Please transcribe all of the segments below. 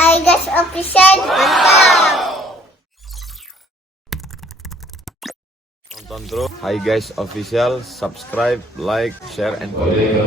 iGas Official, mantap. Tonton terus Hi Guys Official, subscribe, like, share, and comment.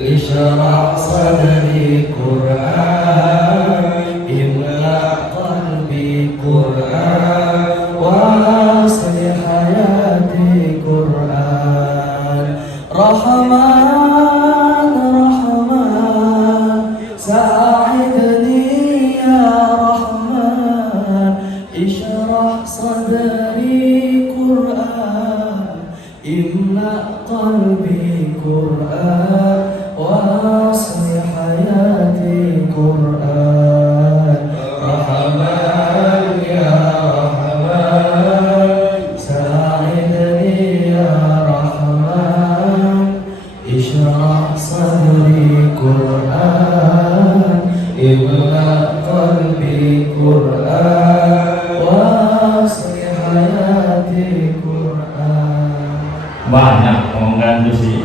اشرح صدري قرآن املأ قلبي قرآن واصلح حياتي قرآن رحمن رحمن ساعدني يا رحمن اشرح صدري قرآن املأ قلبي قرآن واصلح حياتي قرآن رحمن يا رحمن ساعدني يا رحمن اشرح صدري قرآن املأ قلبي قرآن واصلح حياتي قرآن. Banyak omongan tuh sih.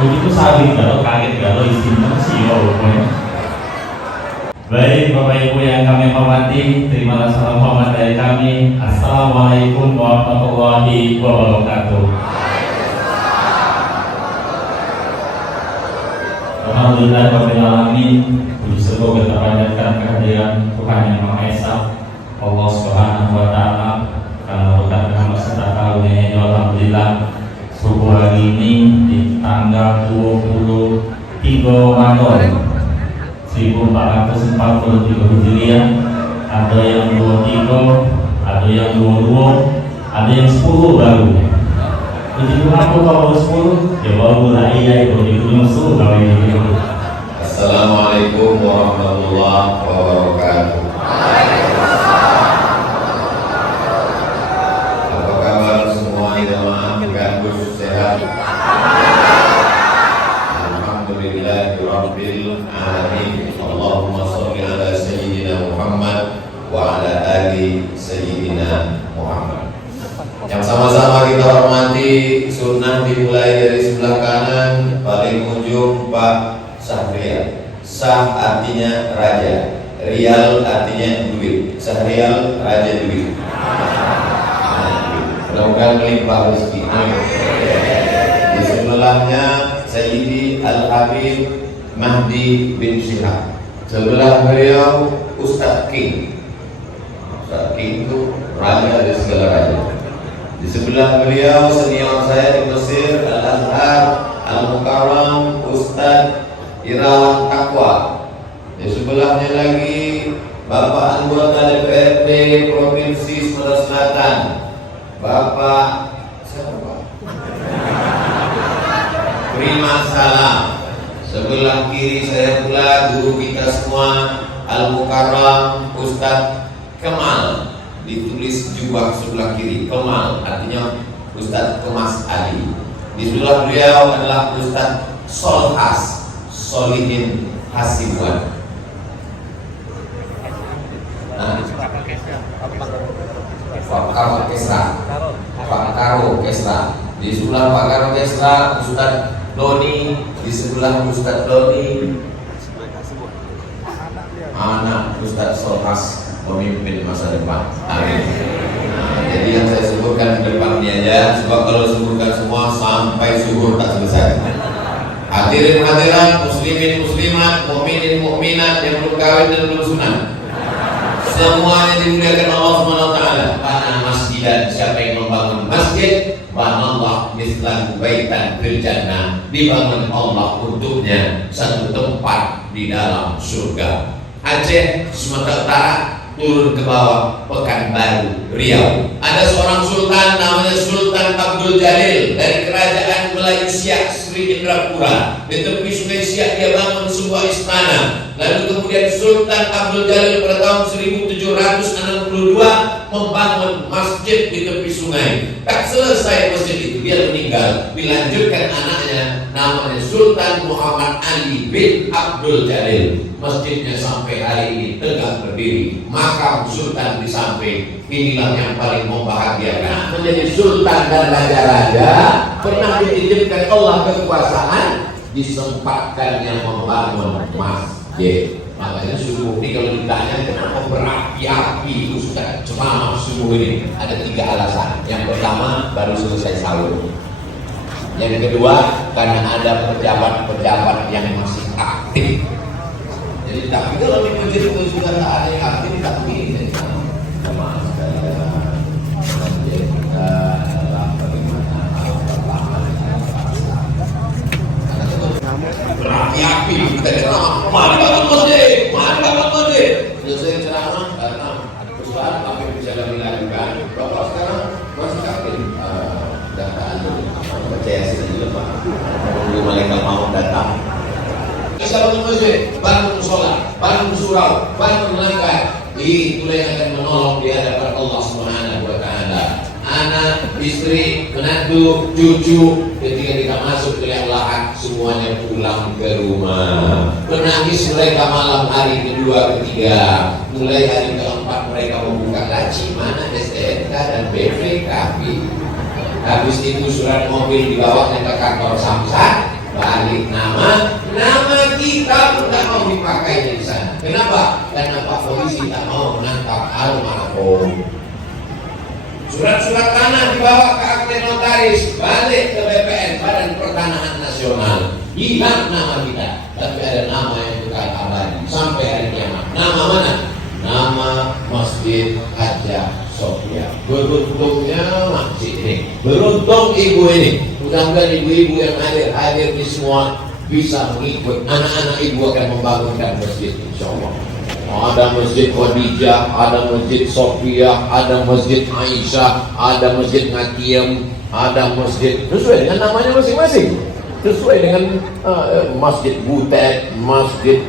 Begitu saling galau, kaget galau, istimewa sih pokoknya. Baik Bapak Ibu yang kami hormati, terimalah salam hormat dari kami. Assalamualaikum warahmatullahi wabarakatuh. Alhamdulillah Rabbil Alamin. Puji syukur kita panjatkan kehadiran Tuhan Yang Maha Esa, Allah Subhanahu wa Ta'ala, karena berkat rahmat serta karunia-Nya. Alhamdulillah subuh hari ini di tanggal 23 Ramadan 1443 Hijriah, ada yang 23, ada yang 22, ada yang 10 baru. Begitu aku kalau 10, ya baru mulai ya begitu 10 kalau ini. Assalamualaikum warahmatullahi wabarakatuh. Apa kabar semua jemaah gabus sehat? Alhamdulillahirabbil alamin. Allahumma shalli ala sayyidina Muhammad wa ala ali sayyidina Muhammad. Yang sama-sama kita hormati, sunnah dimulai dari sebelah kanan paling ujung Pak Syahrial. Sah artinya raja, rial artinya duit. Syahrial raja duit. Mudah-mudahan melimpah rezeki. Di sebelahnya Sayyidi Al-Habib Mahdi bin Syihab. Sebelah beliau Ustadz King. Ustadz King itu raja dari segala raja. Di sebelah beliau senior saya di Mesir, Al-Azhar Al-Mukarram, Ustadz Irawan Taqwa. Di sebelahnya lagi Bapak anggota DPRD Provinsi Sumatera Selatan, Bapak siapa Pak? Terima salam. Sebelah kiri saya pula guru kita semua Al-Mukarram Ustadz Kemal. Ditulis jubah sebelah kiri Kemal, artinya Ustadz Kemas Ali. Di sebelah beliau adalah Ustadz Solhas Solihin Hasibuan. Pak Karo Kesra. Di sebelah Pak Karo Kesra Ustadz Doni, di sebelah Ustadz Doni anak Ustadz Solhas, pemimpin masa depan. Amin. Jadi yang saya sebutkan di depan ini aja, sebab kalau sebutkan semua sampai zuhur tak selesai. Hadirin hadirat, muslimin muslimat, mukminin mukminat yang belum kawin dan belum sunat, semuanya dimuliakan Allah Subhanahu wa taala. Bana masjidan, siapa yang membangun masjid, banallah mislahu baitan fil jannah, dibangun Allah untuknya satu tempat di dalam surga. Aceh, Sumatera Utara turun ke bawah Pekanbaru, Riau. Ada seorang sultan namanya Sultan Abdul Jalil dari kerajaan Malaysia Sri Indrapura. Di tepi sungai Siak dia bangun sebuah istana. Lalu kemudian Sultan Abdul Jalil pada tahun 1762 membangun masjid di tepi sungai. Tak selesai masjid itu dia meninggal, dilanjutkan anaknya namanya Sultan Muhammad Ali bin Abdul Jalil. Masjidnya sampai hari ini tegak berdiri, makam sultan di samping. Inilah yang paling membahagiakan. Menjadi sultan dan raja-raja pernah dititipkan Allah kekuasaan, disempatkannya membangun masjid. Makanya subuh ini kalau ditanya berapi-api itu sudah ceramah subuh ini ada 3 alasan. Yang pertama baru selesai sahur. Yang kedua karena ada pejabat-pejabat yang masih aktif. Jadi tapi kalau di masjid itu sudah tak ada yang aktif tak begini. Sama sekali masjid kita adalah bagaimana berapi-api kita ceramah. Mari bangun masjid. Selesai ceramah karena Ustaz apa yang bisa kami lakukan? Bapak sekarang masih aktif. Datang percaya sih dulu Pak. Menunggu malaikat maut datang. Bisa bangun masjid, bangun sholat, bangun surau, bangun langgar. Itulah yang akan menolong di hadapan Allah Subhanahu wa Ta'ala. Anak, istri, menantu, cucu, ketika kita masuk ke yang lahat, semuanya pulang ke rumah. Menangis mereka malam hari kedua, ketiga. Mulai hari keempat mereka membuka laci mana STNK dan BPK. Habis itu surat mobil dibawanya ke kantor Samsat. Balik nama kita pun tak mau dipakai di sana. Kenapa? Karena Pak Polisi tak mau menangkap almarhum. Surat-surat tanah dibawa ke akte notaris, balik ke BPN, Badan Pertanahan Nasional. Hilang nama kita, tapi ada nama yang kekal abadi sampai hari kiamat. Nama mana? Nama Masjid Haja Sophia. Beruntungnya masjid ini, beruntung ibu ini. Mudah-mudahan ibu-ibu yang hadir di semua bisa mengikut. Anak-anak ibu akan membangunkan masjid, insya Allah. Ada masjid Khadijah, ada masjid Sophia, ada masjid Aisyah, ada masjid Ngatiem, ada masjid sesuai dengan namanya masing-masing. Sesuai dengan masjid Butet, masjid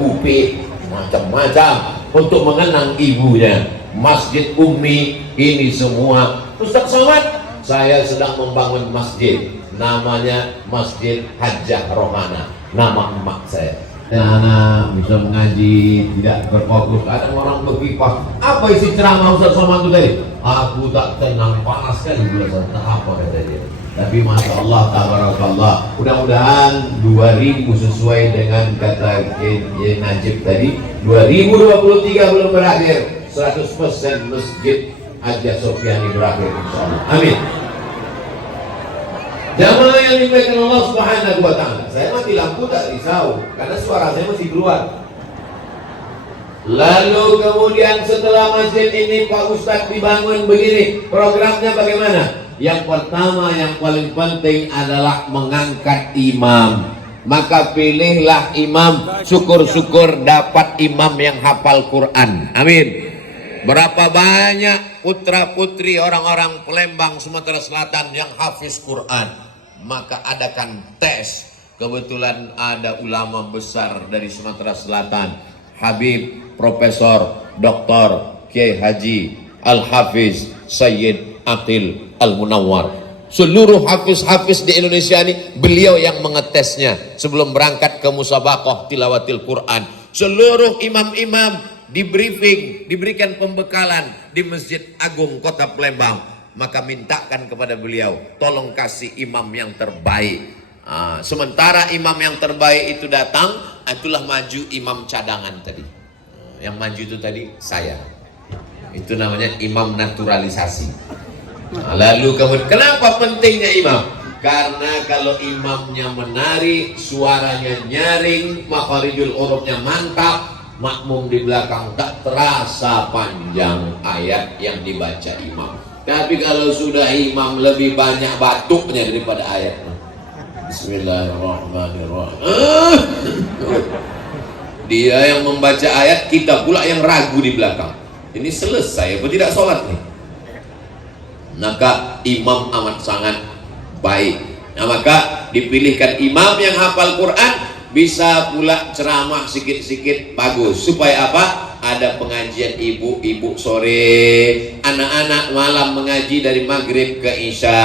Upi, macam-macam untuk mengenang ibunya. Masjid Ummi, ini semua. Ustaz Somad, saya sedang membangun masjid, namanya Masjid Hajjah Rohana, nama emak saya. Anak bisa mengaji, tidak berfokus. Ada orang berkipas, apa isi ceramah Ustaz Somad itu tadi? Aku tak tenang, panas sekali belasan. Apa kata dia? Tapi Masya Allah, tabarakallah. Mudah-mudahan 2000 sesuai dengan kata Najib tadi. 2023 belum berakhir, 100% masjid Haja Sofiani berakhir insyaallah. Amin. Jamaah yang dimuliakan Allah Subhanahu wa Ta'ala, saya mati lampu tak risau karena suara saya masih keluar. Lalu kemudian setelah masjid ini Pak Ustadz dibangun begini, programnya bagaimana? Yang pertama yang paling penting adalah mengangkat imam. Maka pilihlah imam, syukur-syukur dapat imam yang hafal Quran. Amin. Berapa banyak putra-putri orang-orang Palembang, Sumatera Selatan yang hafiz Quran. Maka adakan tes. Kebetulan ada ulama besar dari Sumatera Selatan, Habib Profesor Dr. Kiai Haji Al-Hafiz Sayyid Aqil Al-Munawwar. Seluruh hafiz-hafiz di Indonesia ini beliau yang mengetesnya sebelum berangkat ke musabaqah tilawatil Quran. Seluruh imam-imam di briefing, diberikan pembekalan di Masjid Agung Kota Palembang. Maka mintakan kepada beliau, tolong kasih imam yang terbaik. Sementara imam yang terbaik itu datang, itulah maju imam cadangan tadi. Yang maju itu tadi saya. Itu namanya imam naturalisasi. Lalu kemudian, kenapa pentingnya imam? Karena kalau imamnya menari, suaranya nyaring, makharijul hurufnya mantap, makmum di belakang tak terasa panjang ayat yang dibaca imam. Tapi kalau sudah imam lebih banyak batuknya daripada ayat. Bismillahirrahmanirrahim. Dia yang membaca ayat, kita pula yang ragu di belakang. ini selesai apa tidak sholat nih? Maka imam amat sangat baik. Nah, maka dipilihkan imam yang hafal Quran, bisa pula ceramah sikit-sikit, bagus. Supaya apa? Ada pengajian ibu-ibu sore, anak-anak malam mengaji dari maghrib ke isya.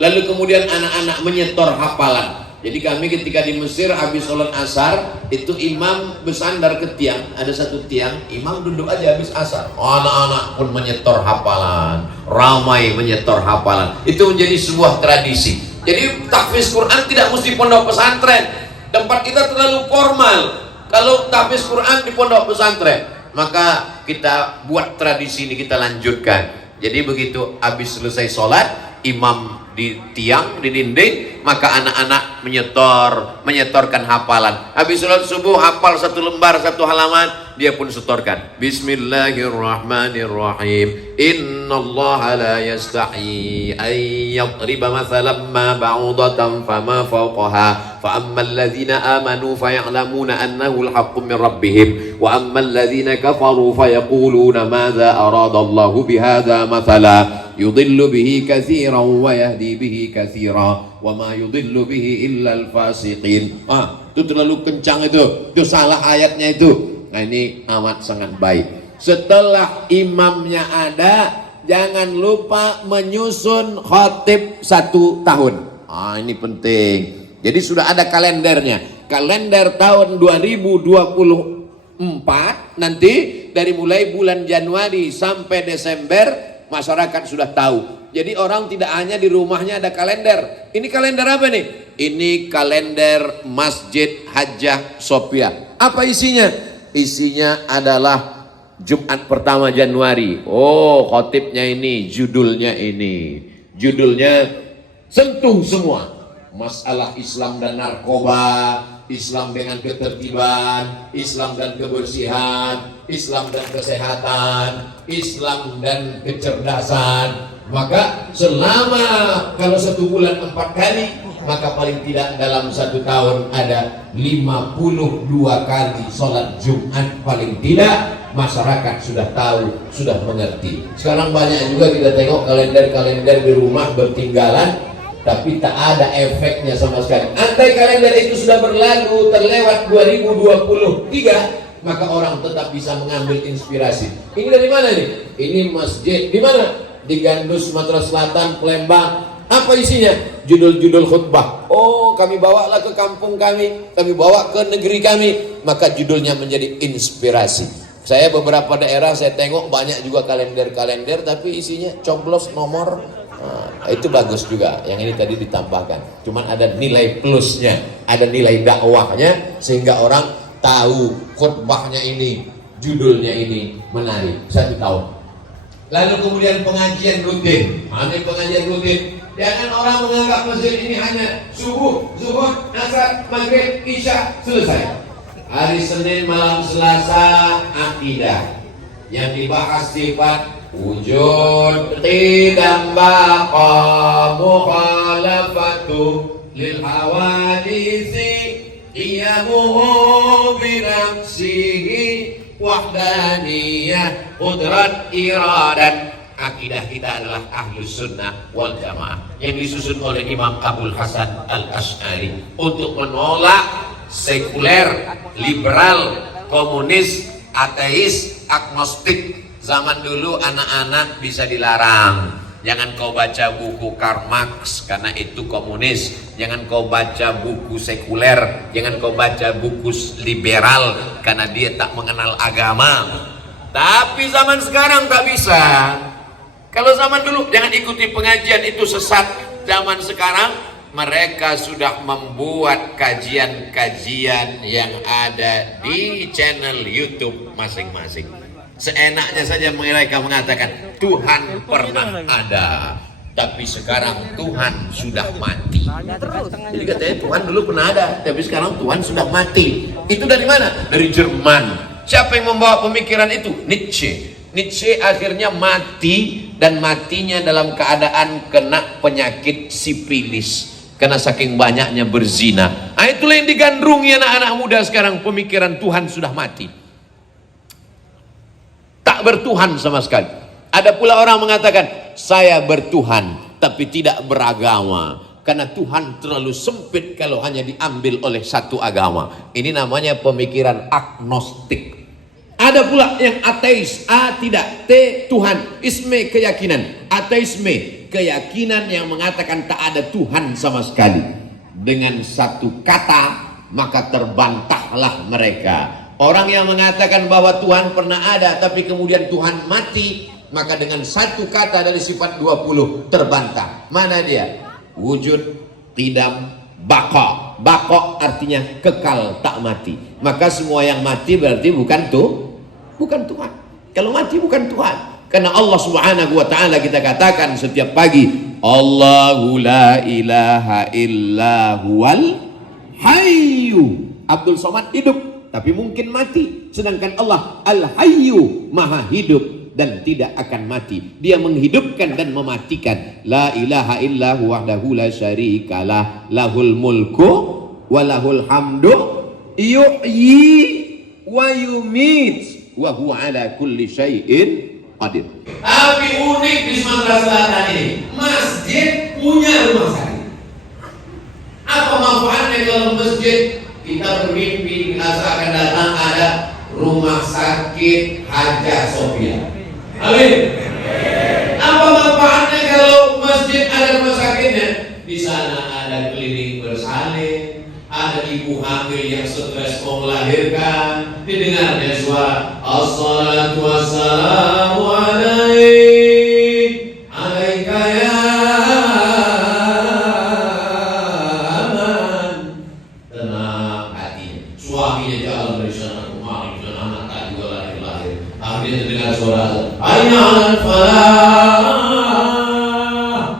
Lalu kemudian anak-anak menyetor hafalan. Jadi kami ketika di Mesir habis sholat asar, itu imam bersandar ke tiang, ada satu tiang, imam duduk aja habis asar. Anak-anak pun menyetor hafalan, ramai menyetor hafalan. Itu menjadi sebuah tradisi. Jadi tahfiz Quran tidak mesti pondok pesantren. Tempat kita terlalu formal. Kalau tahfiz Quran di pondok pesantren, maka kita buat tradisi ini, kita lanjutkan. Jadi begitu habis selesai sholat, imam di tiang, di dinding, maka anak-anak menyetorkan hafalan. Habis sholat subuh hafal satu lembar, satu halaman, dia pun setorkan. Bismillahirrahmanirrahim. Innallaha la yastahi an yadriba mathalan ma ba'udatan fama fawqaha fa ammal ladzina amanu faya'lamuna annahu al-haqqu min rabbihim wa ammal ladzina kafaru fayaquluna madza aradallahu bihadza mathala yudillu bihi katsiran wa yahdi bihi katsira wa ma yudillu bihi illa al-fasiqin. Itu terlalu kencang itu salah ayatnya itu. Nah, ini amat sangat baik. Setelah imamnya ada, jangan lupa menyusun khatib 1 tahun. Ini penting. Jadi sudah ada kalendernya. Kalender tahun 2024 nanti dari mulai bulan Januari sampai Desember masyarakat sudah tahu. Jadi orang tidak hanya di rumahnya ada kalender. Ini kalender apa nih? Ini kalender Masjid Hajjah Sophia. Apa isinya? Isinya adalah Jumat pertama Januari. Khotibnya ini, judulnya ini. Judulnya sentuh semua. Masalah Islam dan narkoba, Islam dengan ketertiban, Islam dan kebersihan, Islam dan kesehatan, Islam dan kecerdasan. Maka selama kalau 1 bulan 4 kali, maka paling tidak dalam 1 tahun ada 52 kali sholat Jumat paling tidak. Masyarakat sudah tahu, sudah mengerti. Sekarang banyak juga kita tengok kalender-kalender di rumah bertinggalan, tapi tak ada efeknya sama sekali. Andai kalender itu sudah berlalu, terlewat 2023, maka orang tetap bisa mengambil inspirasi. Ini dari mana nih? Ini masjid di mana? Di Gandus, Sumatera Selatan, Palembang. Apa isinya? Judul-judul khutbah. Kami bawalah ke kampung kami bawa ke negeri kami. Maka judulnya menjadi inspirasi. Saya beberapa daerah saya tengok banyak juga kalender-kalender, tapi isinya coblos nomor. Itu bagus juga. Yang ini tadi ditambahkan. Cuman ada nilai plusnya, ada nilai dakwahnya, sehingga orang tahu khutbahnya ini, judulnya ini menarik. 1 tahun. Lalu kemudian pengajian rutin. Mana pengajian rutin? Jangan orang menganggap masjid ini hanya subuh, zuhur, asar, maghrib, isya, selesai. Hari Senin malam Selasa akidah. Yang dibahas sifat wujud, tidak baqa, mukhalafatu lil hawadisi, qiyamuhu bi nafsihi, wahdaniyah, qudrat, iradat. Akidah kita adalah Ahlus Sunnah wal Jamaah yang disusun oleh Imam Abul Hasan Al-Asy'ari untuk menolak sekuler, liberal, komunis, ateis, agnostik. Zaman dulu anak-anak bisa dilarang. Jangan kau baca buku Karl Marx karena itu komunis. Jangan kau baca buku sekuler. Jangan kau baca buku liberal karena dia tak mengenal agama. Tapi zaman sekarang tak bisa. Kalau zaman dulu jangan ikuti pengajian, itu sesat. Zaman sekarang mereka sudah membuat kajian-kajian yang ada di channel YouTube masing-masing. Seenaknya saja mereka mengatakan Tuhan pernah ada, tapi sekarang Tuhan sudah mati. Jadi katanya Tuhan dulu pernah ada, tapi sekarang Tuhan sudah mati. Itu dari mana? Dari Jerman. Siapa yang membawa pemikiran itu? Nietzsche. Nietzsche akhirnya mati, dan matinya dalam keadaan kena penyakit sifilis karena saking banyaknya berzina. Itulah yang digandrungi anak-anak muda sekarang, pemikiran Tuhan sudah mati. Tak tak bertuhan sama sekali. Ada pula orang mengatakan, saya bertuhan tapi tidak beragama. Karena Tuhan terlalu sempit kalau hanya diambil oleh satu agama. Ini namanya pemikiran agnostik. Ada pula yang ateis, A tidak, T Tuhan, isme keyakinan. Ateisme, keyakinan yang mengatakan tak ada Tuhan sama sekali. Dengan satu kata, maka terbantahlah mereka. Orang yang mengatakan bahwa Tuhan pernah ada, tapi kemudian Tuhan mati, maka dengan satu kata dari sifat 20 terbantah. Mana dia? Wujud, tidam, baka. Baka artinya kekal, tak mati. Maka semua yang mati berarti bukan Tuhan. Kalau mati bukan Tuhan. Karena Allah Subhanahu wa ta'ala kita katakan setiap pagi, Allahu la ilaha illa huwal hayyu. Abdul Somad hidup tapi mungkin mati. Sedangkan Allah Al-Hayyu, maha hidup dan tidak akan mati. Dia menghidupkan dan mematikan. La ilaha illa wahdahu la syarikalah, lahul mulku wa lahul hamdu yuhyi wa yumit wa huwa ala kulli syai'in qadir. Tapi unik di Sumatera Selatan ini, masjid punya rumah sakit. Apa manfaatnya kalau masjid kita bermimpi masa akan datang ada rumah sakit Haja Sophia? Amin. Apa manfaatnya kalau masjid ada rumah sakitnya? Di sana ada klinik bersalin, ada ibu hamil yang stres mau melahirkan, didengarnya suara assalatu wassalamu alaik, alaika ya aman. Tenang hatinya. Suaminya jalan dari sana kemari dan anak tak juga lahir-lahir. Akhirnya terdengar suara Aina al-falah.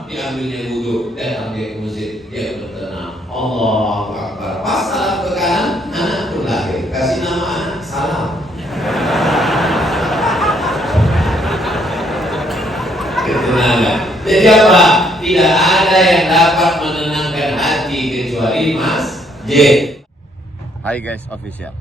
Diambilnya wudhu, datang dia ke masjid, dia bertenang. Allahu Akbar. Pas salam ke kanan, anak pun lahir. Kasih nama anak Salam. Ketenangan. Jadi apa? Tidak ada yang dapat menenangkan hati kecuali masjid. Hi guys official.